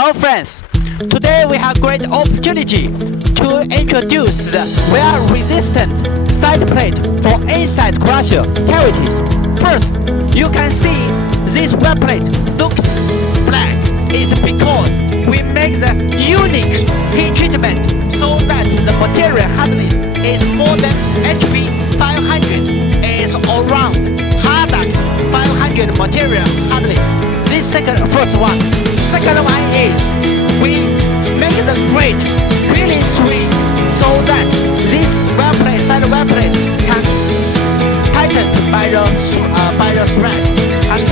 Hello friends, today we have great opportunity to introduce the wear-resistant side plate for inside crusher cavities. First, you can see this wear plate looks black. It's because we make the unique heat treatment so that the material hardness is more than HP 500. It's around Hardax 500 material hardness. This first one. Second one is we make the grate really sweet so that this wear plate, side wear plate can tighten by the thread. And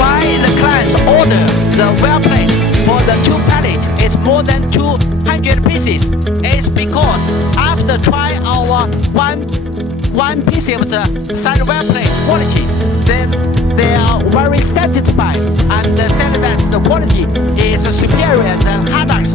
why the clients order the wear plate for the two pallet is more than 200 pieces? It's because after try our one piece of the side wear plate quality, then they are very satisfied and said that the quality is superior than Hardax